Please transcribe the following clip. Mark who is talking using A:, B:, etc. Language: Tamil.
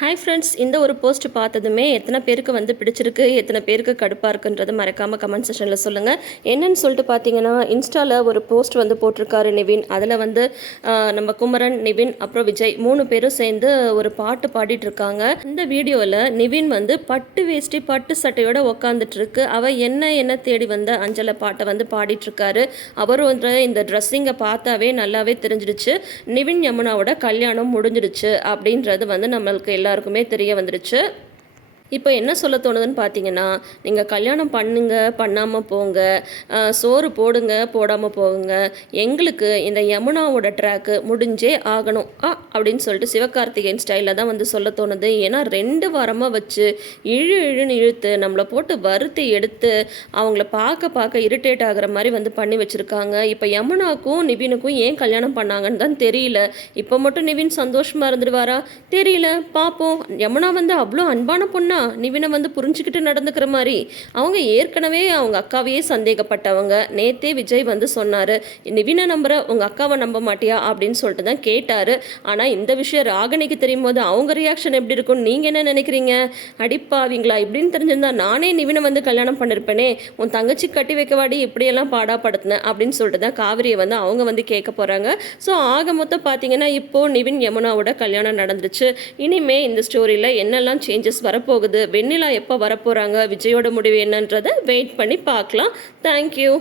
A: ஹாய் ஃப்ரெண்ட்ஸ் இந்த ஒரு போஸ்ட் பார்த்ததுமே எத்தனை பேருக்கு வந்து பிடிச்சிருக்கு எத்தனை பேருக்கு கடுப்பாக இருக்குன்றது மறக்காமல் கமெண்ட் செஷனில் சொல்லுங்கள் என்னன்னு சொல்லிட்டு பார்த்தீங்கன்னா இன்ஸ்டாவில் ஒரு போஸ்ட் வந்து போட்டிருக்காரு நிவின். அதில் வந்து நம்ம குமரன் நிவின் அப்புறம் விஜய் மூணு பேரும் சேர்ந்து ஒரு பாட்டு பாடிட்டு இருக்காங்க இந்த வீடியோவில் நிவின் வந்து பட்டு வேஷ்டி பட்டு சட்டையோட உக்காந்துட்டு அவள் என்ன என்ன தேடி வந்த அஞ்சலை பாட்டை வந்து பாடிட்டுருக்காரு. அவர் வந்து இந்த ட்ரெஸ்ஸிங்கை பார்த்தாவே நல்லாவே தெரிஞ்சிடுச்சு. நிவின் யமுனாவோட கல்யாணம் முடிஞ்சிடுச்சு அப்படின்றது வந்து நம்மளுக்கு எல்லாருக்குமே தெரிய வந்துடுச்சு இப்போ என்ன சொல்ல தோணுதுன்னு பார்த்தீங்கன்னா நீங்கள் கல்யாணம் பண்ணுங்க பண்ணாமல் போங்க சோறு போடுங்க போடாமல் போங்க. எங்களுக்கு இந்த யமுனாவோட ட்ராக்கு முடிஞ்சே ஆகணும். ஆ அப்படின்னு சொல்லிட்டு சிவகார்த்திகேயன் ஸ்டைலில் தான் வந்து சொல்ல தோணுது. ஏன்னா ரெண்டு வாரமாக வச்சு இழு இழுன்னு இழுத்து நம்மளை போட்டு வறுத்து எடுத்து அவங்கள பார்க்க பார்க்க இரிட்டேட் ஆகிற மாதிரி வந்து பண்ணி வச்சுருக்காங்க. இப்போ யமுனாக்கும் நிவினுக்கும் ஏன் கல்யாணம் பண்ணாங்கன்னு தான் தெரியல. இப்போ மட்டும் நிவின் சந்தோஷமாக இருந்துடுவாரா தெரியல. பார்ப்போம். யமுனா வந்து அவ்வளோ அன்பான பொண்ணா நிவினை வந்து புரிஞ்சுக்கிட்டு நடந்துக்கிற மாதிரி. அவங்க ஏற்கனவே அவங்க அக்காவையே சந்தேகப்பட்டவங்க. நேத்தே விஜய் வந்து சொன்னார் நிவினை நம்புற உங்கள் அக்காவை நம்ப மாட்டியா? அப்படின்னு சொல்லிட்டு தான் கேட்டார். ஆனால் இந்த விஷயம் ராகனிக்கு தெரியும் போது அவங்க ரியாக்ஷன் எப்படி இருக்கும்னு நீங்கள் என்ன நினைக்கிறீங்க? அடிப்பாவீங்களா இப்படின்னு தெரிஞ்சிருந்தா நானே நிவினை வந்து கல்யாணம் பண்ணிருப்பேனே. உன் தங்கச்சி கட்டி வைக்கவாடி இப்படியெல்லாம் பாடாப்படுத்தினேன் அப்படின்னு சொல்லிட்டு தான் காவிரியை வந்து அவங்க வந்து கேட்க போகிறாங்க ஸோ ஆக மொத்தம் பார்த்தீங்கன்னா இப்போது நிவின் யமுனாவோட கல்யாணம் நடந்துருச்சு. இனிமே இந்த ஸ்டோரியில் என்னெல்லாம் சேஞ்சஸ் வரப்போகுது வெண்ணிலா எப்போ வரப்போகிறாங்க விஜயோட முடிவு என்னன்றதை வெயிட் பண்ணி பார்க்கலாம். தேங்க்யூ